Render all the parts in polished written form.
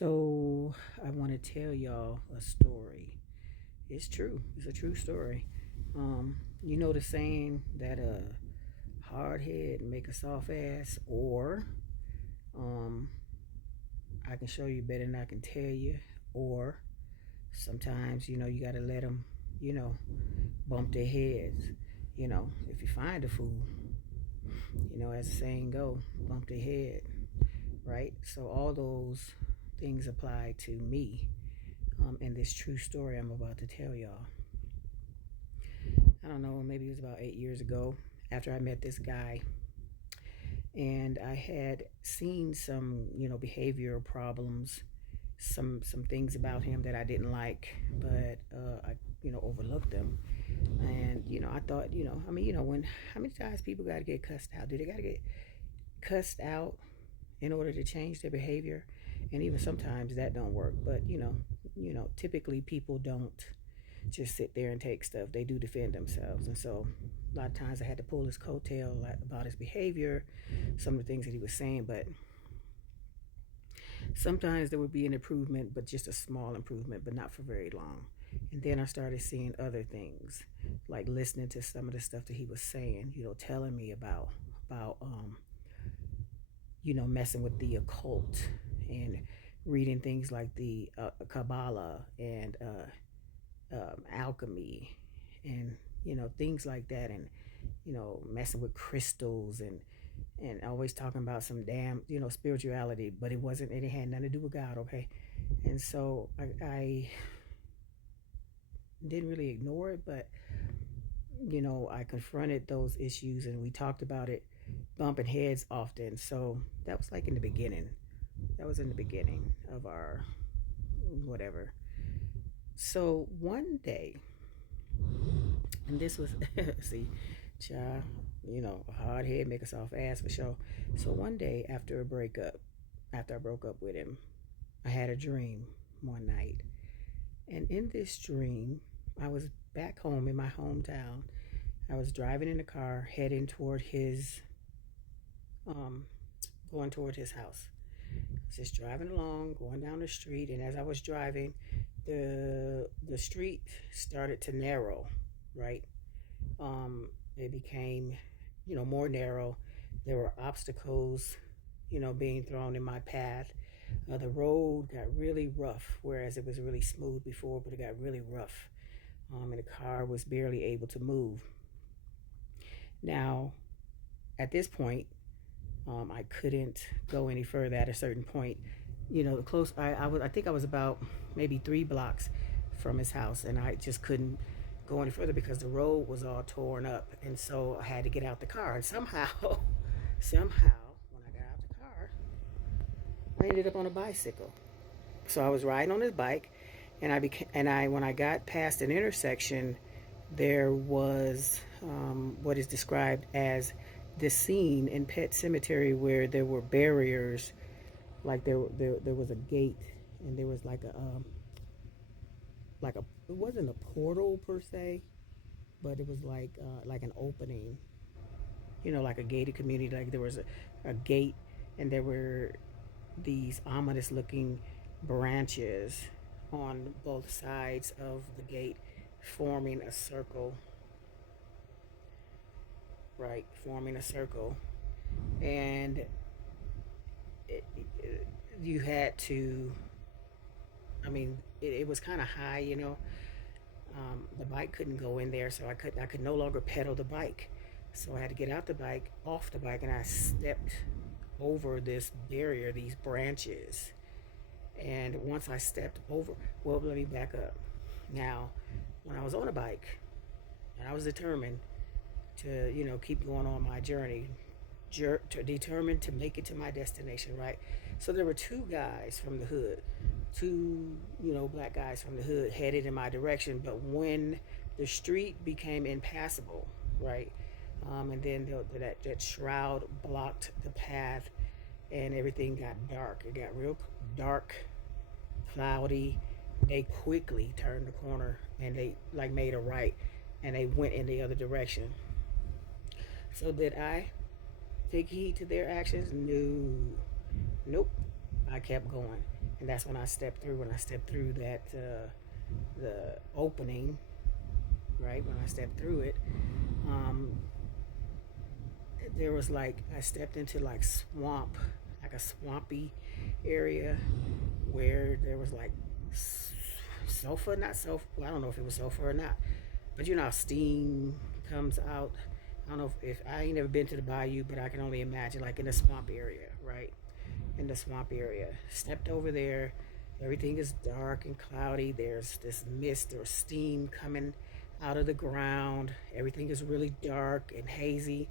So I want to tell y'all a story. It's true. It's a true story. You know the saying that a hard head make a soft ass, or um, I can show you better than I can tell you, or sometimes you gotta let them, you know, bump their heads. If you find a fool, as the saying go, bump their head, right? So all those things apply to me in this true story I'm about to tell y'all. I don't know, maybe it was about 8 years ago after I met this guy, and I had seen some, behavioral problems, some things about him that I didn't like, but I, overlooked them. And I thought, when how many times people got to get cussed out? Do they got to get cussed out in order to change their behavior? And even sometimes that don't work. But typically people don't just sit there and take stuff. They do defend themselves. And so a lot of times I had to pull his coattail about his behavior, some of the things that he was saying. But sometimes there would be an improvement, but just a small improvement, but not for very long. And then I started seeing other things, like listening to some of the stuff that he was saying, telling me about messing with the occult and reading things like the Kabbalah and alchemy and things like that, and messing with crystals and always talking about some damn spirituality, but it had nothing to do with God, okay? And so I didn't really ignore it, but I confronted those issues and we talked about it, bumping heads often. So that was like in the beginning. That was in the beginning of our whatever. So one day, and this was see, child, a hard head make a soft ass for sure. So one day after I broke up with him, I had a dream one night. And in this dream, I was back home in my hometown. I was driving in the car heading toward his um going toward his house. I was just driving along, going down the street, and as I was driving, the street started to narrow, right? It became, more narrow. There were obstacles, being thrown in my path. The road got really rough, whereas it was really smooth before, but it got really rough. And the car was barely able to move. Now, at this point, I couldn't go any further at a certain point. The close I think I was about maybe 3 blocks from his house, and I just couldn't go any further because the road was all torn up, and so I had to get out the car. And somehow, somehow, when I got out the car, I ended up on a bicycle. So I was riding on his bike, and I when I got past an intersection, there was what is described as this scene in Pet Cemetery where there were barriers, like there was a gate, and there was like a it wasn't a portal per se, but it was like an opening, like a gated community. Like there was a gate, and there were these ominous looking branches on both sides of the gate, forming a circle, right? Forming a circle. And you had to, it was kind of high, the bike couldn't go in there, so I could no longer pedal the bike. So I had to get out the bike, off the bike, and I stepped over this barrier, these branches. And once I stepped over, well, let me back up. Now, when I was on a bike, and I was determined to, keep going on my journey, determined to make it to my destination, right? So there were two guys from the hood, two, black guys from the hood headed in my direction. But when the street became impassable, right? And then that shroud blocked the path, and everything got dark. It got real dark, cloudy. They quickly turned the corner and they like made a right, and they went in the other direction. So did I take heed to their actions? No. Nope. I kept going. And that's when I stepped through. When I stepped through that the opening, right? When I stepped through it, um, there was like I stepped into like swamp, like a swampy area where there was like sulfur, not sulfur. Well, I don't know if it was sulfur or not, but you know how steam comes out. I don't know if I ain't never been to the bayou, but I can only imagine like in the swamp area, right? In the swamp area, stepped over there. Everything is dark and cloudy. There's this mist or steam coming out of the ground. Everything is really dark and hazy.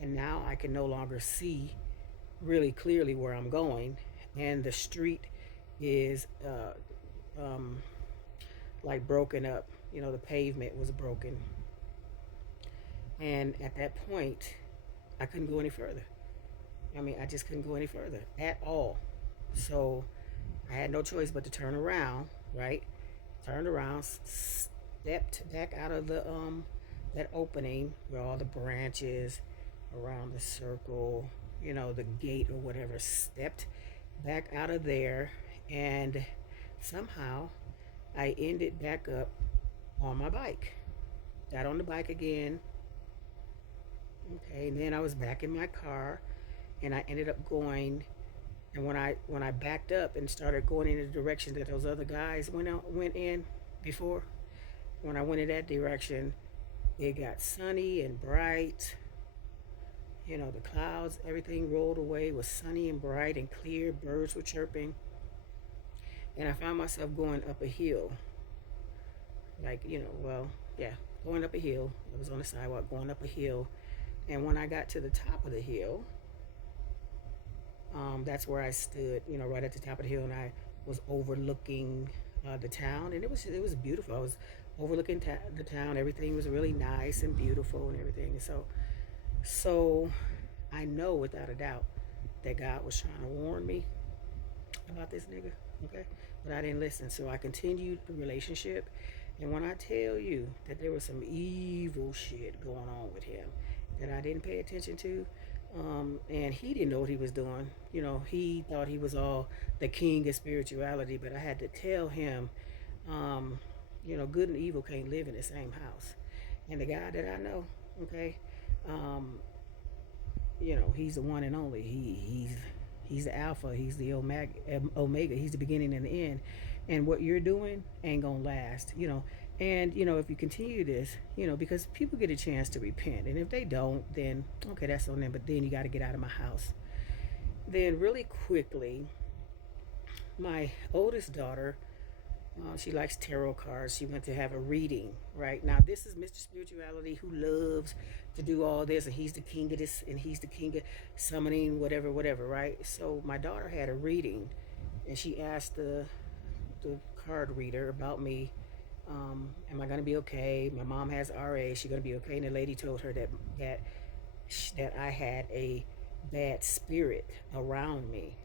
And now I can no longer see really clearly where I'm going. And the street is um, like broken up. You know, the pavement was broken. And at that point, I couldn't go any further. I mean, I just couldn't go any further at all. So I had no choice but to turn around, right? Turned around, stepped back out of the that opening where all the branches around the circle, you know, the gate or whatever, stepped back out of there, and somehow I ended back up on my bike. Got on the bike again. Okay, and then I was back in my car, and I ended up going. And when I backed up and started going in the direction that those other guys went in before, when I went in that direction, it got sunny and bright. You know, the clouds, everything rolled away. It was sunny and bright and clear. Birds were chirping, and I found myself going up a hill. Like, you know, well, yeah, going up a hill. I was on the sidewalk going up a hill, and when I got to the top of the hill, that's where I stood, you know, right at the top of the hill, and I was overlooking the town, and it was beautiful. I was overlooking the town. Everything was really nice and beautiful and everything. So I know without a doubt that God was trying to warn me about this nigga, okay? But I didn't listen, so I continued the relationship. And when I tell you that there was some evil shit going on with him that I didn't pay attention to, and he didn't know what he was doing. You know, he thought he was all the king of spirituality, but I had to tell him, um, you know, good and evil can't live in the same house. And the guy that I know, okay, um, you know, he's the one and only. He's the alpha. He's the omega. Omega. He's the beginning and the end. And what you're doing ain't gonna last. You know. And you know, if you continue this, you know, because people get a chance to repent, and if they don't, then okay, that's on them. But then you got to get out of my house. Then really quickly, my oldest daughter, she likes tarot cards. She went to have a reading. Right now, this is Mr. Spirituality who loves to do all this, and he's the king of this, and he's the king of summoning, whatever, whatever. Right. So my daughter had a reading, and she asked the card reader about me. Am I gonna be okay? My mom has RA. She gonna be okay? And the lady told her that that I had a bad spirit around me.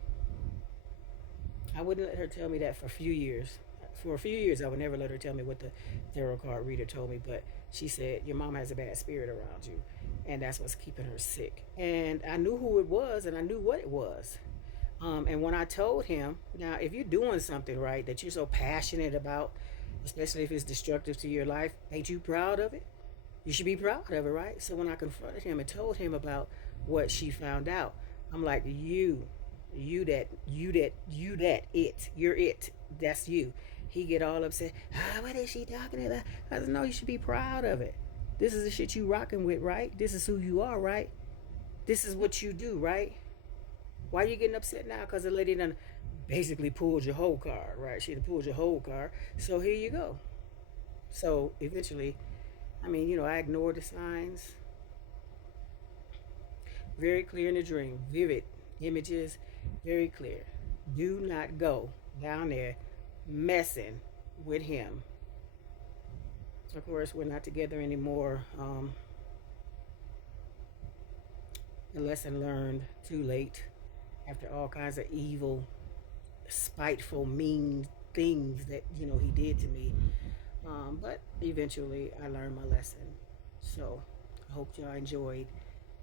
I wouldn't let her tell me that for a few years. For a few years, I would never let her tell me what the tarot card reader told me. But she said your mom has a bad spirit around you, and that's what's keeping her sick. And I knew who it was, and I knew what it was. And when I told him, now if you're doing something right that you're so passionate about, especially if it's destructive to your life, ain't you proud of it? You should be proud of it, right? So when I confronted him and told him about what she found out, I'm like, you're it. That's you. He get all upset. What is she talking about? I said, no, you should be proud of it. This is the shit you rocking with, right? This is who you are, right? This is what you do, right? Why are you getting upset now? Because the lady done basically pulled your whole card, right? She done pulled your whole card. So here you go. So eventually, I mean, you know, I ignored the signs. Very clear in the dream. Vivid images. Very clear. Do not go down there messing with him. Of course, we're not together anymore. A lesson learned too late after all kinds of evil, spiteful, mean things that, you know, he did to me. But eventually I learned my lesson. So I hope y'all enjoyed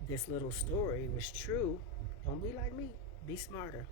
this little story. It was true. Don't be like me. Be smarter.